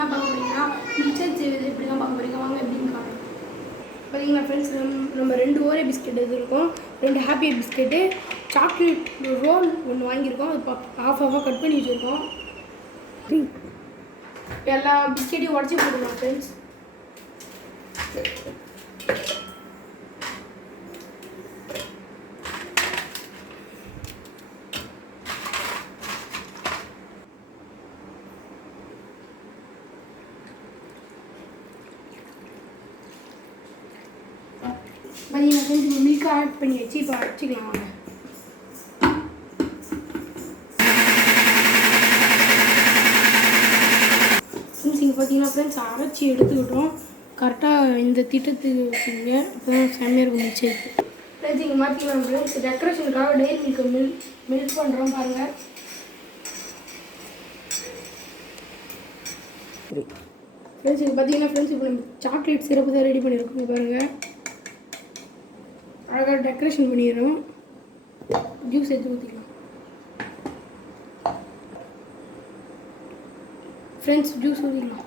என்ன பார்க்க போகிறீங்கன்னா மிக்சர் செய்வது எப்படி தான் பார்க்க போகிறீங்க. வாங்க எப்படின்னு காணும். பார்த்தீங்கன்னா ஃப்ரெண்ட்ஸ், நம்ம 2 ஓரே பிஸ்கெட் எடுத்துருக்கோம், 2 ஹாப்பி பிஸ்கெட்டு, சாக்லேட் ரோல் ஒன்று வாங்கியிருக்கோம். அது ஆஃபாக கட் பண்ணி வச்சுருக்கோம். எல்லா பிஸ்கெட்டையும் உடச்சி போட்டுக்கலாம் ஃப்ரெண்ட்ஸ். பார்த்தீங்கன்னா ஃப்ரெண்ட்ஸ், மில்க் ஆட் பண்ணி வச்சு இப்போ அரைச்சிக்கலாம். வாங்க ஃப்ரெண்ட்ஸ், இங்கே பார்த்தீங்கன்னா ஃப்ரெண்ட்ஸ் அரைச்சி எடுத்துக்கிட்டோம். கரெக்டாக இந்த திட்டத்துக்கு வச்சுங்க, இப்போ தான் செம்மையாக இருக்கும் மிக்சர். ஃப்ரெண்ட்ஸ், இங்கே பார்த்தீங்கன்னா ஃப்ரெண்ட்ஸ் டெக்கரேஷனுக்காக டெய்ரி மில்க் மில்க் பண்ணுறோம் பாருங்கள். ஃப்ரெண்ட்ஸ், இங்கே பார்த்தீங்கன்னா ஃப்ரெண்ட்ஸ் இப்போ நம்ம சாக்லேட் சிரப்பு தான் ரெடி பண்ணியிருக்கோம் பாருங்கள். அழகாக டெக்கரேஷன் பண்ணிடுறோம். ஜூஸ் எடுத்து ஊற்றிக்கலாம் ஃப்ரெண்ட்ஸ். ஜூஸ் ஊற்றிக்கலாம்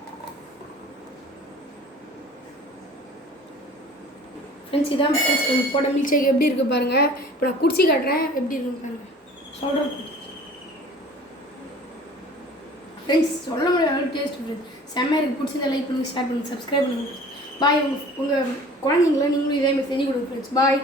ஃப்ரெண்ட்ஸ். இதான் ஃப்ரெண்ட்ஸ் போட மில்க் ஷேக் எப்படி இருக்குது பாருங்கள். இப்போ நான் குடிச்சு காட்டுறேன் எப்படி இருக்குன்னு பாருங்கள். சொல்கிறேன் ஃப்ரெண்ட்ஸ், சொல்ல முடியாத டேஸ்ட் ஃப்ரெண்ட்ஸ். செம்மையாக இருக்குது. பிடிச்சதை லைக் பண்ணுங்கள், ஷேர் பண்ணுங்கள், சப்ஸ்கிரைப் பண்ணுங்கள். பாய். உங்கள் குழந்தைங்கள நீங்களும் இதே மாதிரி செஞ்சு கொடுங்க ஃப்ரெண்ட்ஸ். பாய்.